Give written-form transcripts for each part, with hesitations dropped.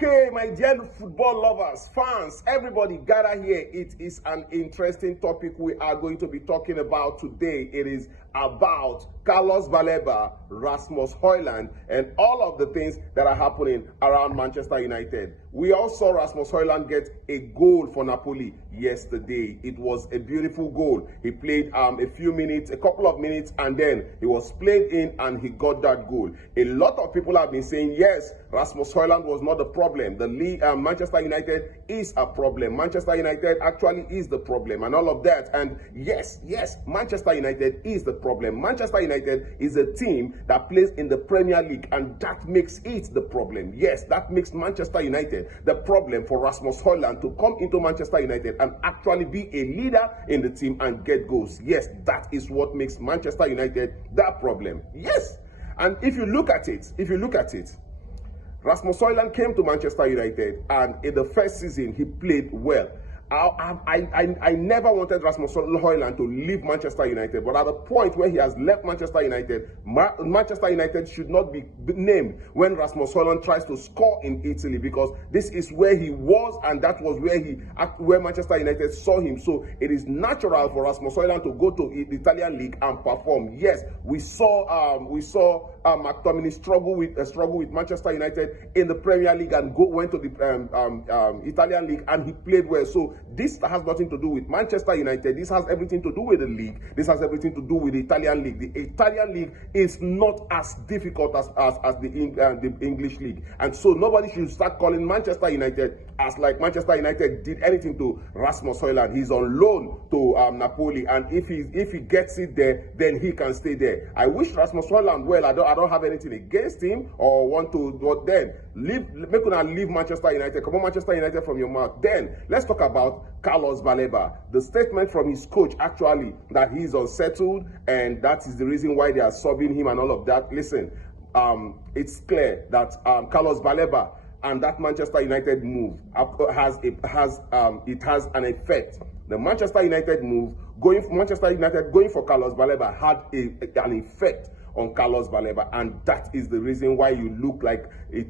Okay, my dear football lovers, fans, everybody gather here. It is an interesting topic we are going to be talking about today. It is about Carlos Baleba, Rasmus Hojlund, and all of the things that are happening around Manchester United. We all saw Rasmus Hojlund get a goal for Napoli yesterday. It was a beautiful goal. He played a couple of minutes, and then he was played in and he got that goal. A lot of people have been saying, yes, Rasmus Hojlund was not the problem. Manchester United is a problem. Manchester United actually is the problem and all of that. And yes, Manchester United is the problem. Manchester United is a team that plays in the Premier League, and that makes it the problem. Yes, that makes Manchester United the problem for Rasmus Hojlund to come into Manchester United and actually be a leader in the team and get goals. Yes, that is what makes Manchester United that problem. Yes. And if you look at it, Rasmus Hojlund came to Manchester United, and in the first season he played well. I never wanted Rasmus Hojlund to leave Manchester United, but at the point where he has left Manchester United, Manchester United should not be named when Rasmus Hojlund tries to score in Italy, because this is where he was, and that was where Manchester United saw him. So it is natural for Rasmus Hojlund to go to the Italian league and perform. Yes, we saw McTominay struggle with Manchester United in the Premier League and went to the Italian league, and he played well. So this has nothing to do with Manchester United. This has everything to do with the league. This has everything to do with the Italian league. The Italian league is not as difficult as the English league, and so nobody should start calling Manchester United as like Manchester United did anything to Rasmus Hojlund. He's on loan to Napoli, and if he gets it there, then he can stay there. I wish Rasmus Hojlund well. I don't have anything against him or want to. But then leave Manchester United. Come on, Manchester United from your mouth. Then let's talk about Carlos Baleba. The statement from his coach actually that he's unsettled, and that is the reason why they are subbing him and all of that. Listen, it's clear that Carlos Baleba and that Manchester United move has an effect. The Manchester United move going for Carlos Baleba had an effect on Carlos Baleba, and that is the reason why it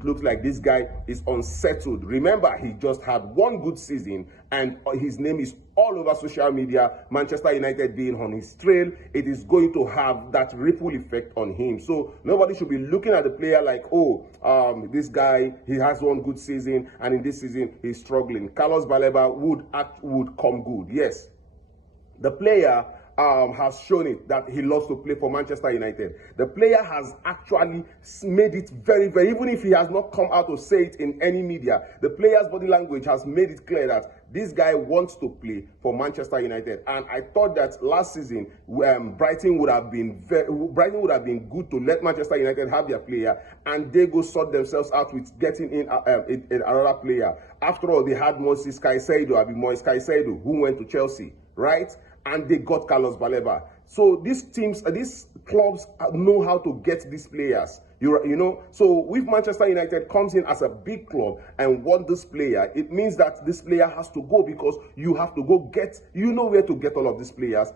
looks like this guy is unsettled. Remember, he just had one good season, and his name is all over social media. Manchester United being on his trail, it is going to have that ripple effect on him. So nobody should be looking at the player like, this guy, he has one good season, and in this season he's struggling. Carlos Baleba would come good. Yes, the player has shown it that he loves to play for Manchester United. The player has actually made it very, very, even if he has not come out to say it in any media, the player's body language has made it clear that this guy wants to play for Manchester United. And I thought that last season, Brighton would have been good to let Manchester United have their player, and they go sort themselves out with getting in another player. After all, they had Moise Caicedo, who went to Chelsea, right? And they got Carlos Baleba. So these clubs know how to get these players. You know, so if Manchester United comes in as a big club and want this player, it means that this player has to go, because you have to go where to get all of these players.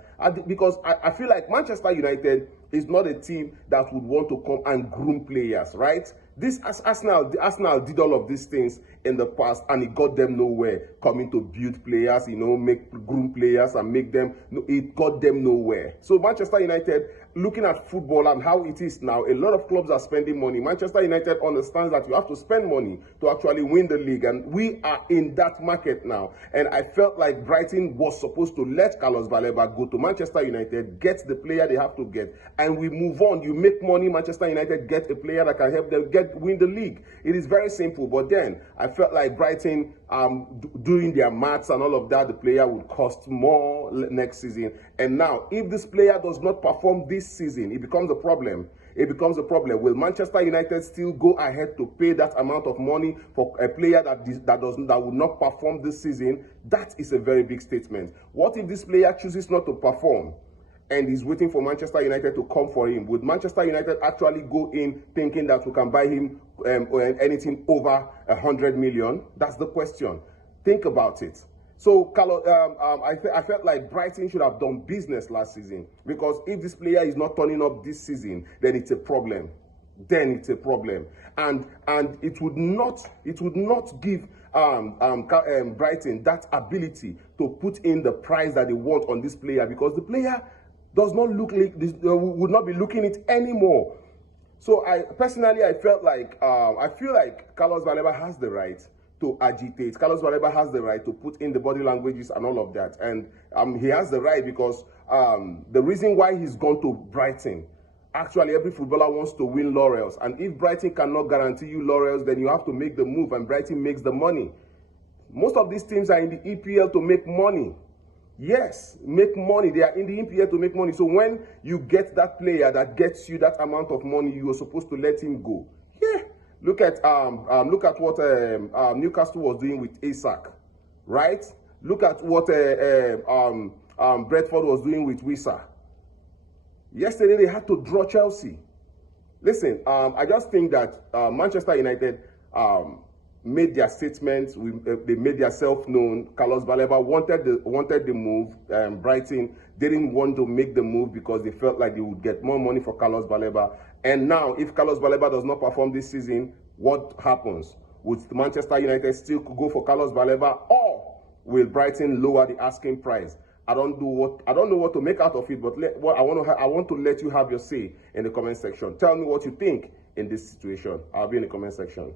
Because I feel like Manchester United is not a team that would want to come and groom players, right? Arsenal did all of these things in the past, and it got them nowhere. Coming to build players, make groom players and make them, it got them nowhere. So Manchester United, looking at football and how it is now, a lot of clubs are spending money. Manchester United understands that you have to spend money to actually win the league, and we are in that market now. And I felt like Brighton was supposed to let Carlos Baleba go to Manchester United, get the player they have to get, and we move on. You make money, Manchester United get a player that can help them win the league. It is very simple. But then I felt like Brighton, doing their maths and all of that, the player would cost more next season. And now, if this player does not perform this season, it becomes a problem. Will Manchester United still go ahead to pay that amount of money for a player that will not perform this season? That is a very big statement. What if this player chooses not to perform and is waiting for Manchester United to come for him? Would Manchester United actually go in thinking that we can buy him anything over 100 million? That's the question. Think about it. So, Carlos, I felt like Brighton should have done business last season, because if this player is not turning up this season, then it's a problem. then it's a problem. And it would not give Brighton that ability to put in the price that they want on this player, because the player does not look like this, would not be looking it anymore. So I felt like I feel like Carlos Baleba has the right to agitate. Carlos Baleba has the right to put in the body languages and all of that, and he has the right because the reason why he's gone to Brighton. Actually, every footballer wants to win laurels, and if Brighton cannot guarantee you laurels, then you have to make the move, and Brighton makes the money. Most of these teams are in the EPL to make money. Yes, make money. They are in the EPL to make money. So when you get that player that gets you that amount of money, you are supposed to let him go. Yeah. Look at what Newcastle was doing with Isak, right? Look at what Brentford was doing with Wissa. Yesterday, they had to draw Chelsea. Listen, I just think that Manchester United made their statements. They made themselves known. Carlos Baleba wanted the move. Brighton didn't want to make the move because they felt like they would get more money for Carlos Baleba. And now, if Carlos Baleba does not perform this season, what happens? Would Manchester United still go for Carlos Baleba, or will Brighton lower the asking price? I don't know what to make out of it, but I want to let you have your say in the comment section. Tell me what you think in this situation. I'll be in the comment section.